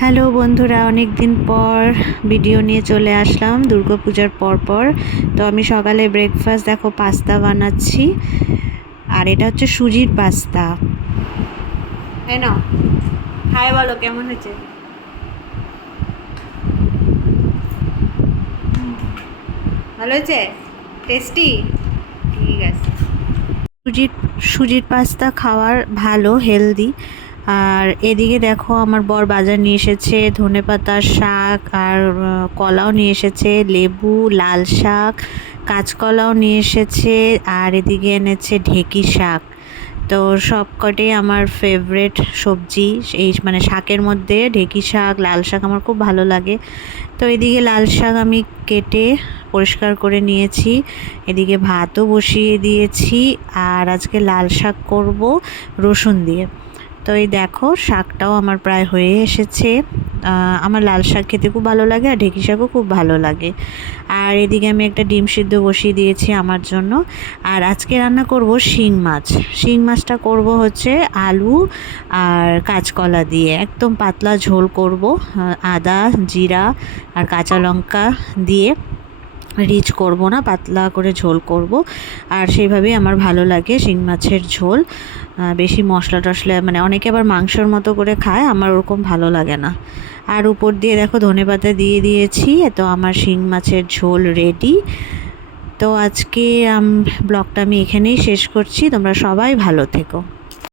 Hello বন্ধুরা, অনেক দিন পর ভিডিও নিয়ে চলে আসলাম দুর্গাপূজার পর। তো আমি সকালে ব্রেকফাস্ট দেখো পাস্তা বানাচ্ছি, আর এটা হচ্ছে সুজির পাস্তা। তাই না? খাই বলো কেমন হয়েছে? ভালো হয়েছে? টেস্টি? ঠিক আছে। সুজির সুজির পাস্তা খাওয়ার ভালো, হেলদি। আর এদিকে দেখো আমার বর বাজার নিয়ে এসেছে ধনেপাতার শাক, আর কলাও নিয়ে এসেছে, লেবু, লাল শাক, কাঁচকলাও নিয়ে এসেছে, আর এদিকে এনেছে ঢেঁকি শাক। তো সব কটাই আমার ফেভারেট সবজি। এই মানে শাকের মধ্যে ঢেঁকি শাক, লাল শাক আমার খুব ভালো লাগে। তো এদিকে লাল শাক আমি কেটে পরিষ্কার করে নিয়েছি, এদিকে ভাতও বসিয়ে দিয়েছি। আর আজকে লাল শাক করব রসুন দিয়ে। তো এই দেখো শাকটাও আমার প্রায় হয়ে এসেছে। আমার লাল শাক খেতে খুব ভালো লাগে, আর ঢেঁকি শাকও খুব ভালো লাগে। আর এদিকে আমি একটা ডিম সিদ্ধ বসিয়ে দিয়েছি আমার জন্য। আর আজকে রান্না করব শিং মাছ। শিং মাছটা করব হচ্ছে আলু আর কাঁচকলা দিয়ে, একদম পাতলা ঝোল করব। আদা, জিরা আর কাঁচা লঙ্কা দিয়ে, রিচ করব না, পাতলা করে ঝোল করব। আর সেইভাবেই আমার ভালো লাগে শিং মাছের ঝোল। বেশি মশলা টশলা, মানে অনেকে আবার মাংসর মতো করে খায়, আমার ওরকম ভালো লাগে না। আর উপর দিয়ে দেখো ধনেপাতা দিয়ে দিয়েছি। তো আমার শিং মাছের ঝোল রেডি। তো আজকে ব্লগটা আমি এখানেই শেষ করছি। তোমরা সবাই ভালো থেকো।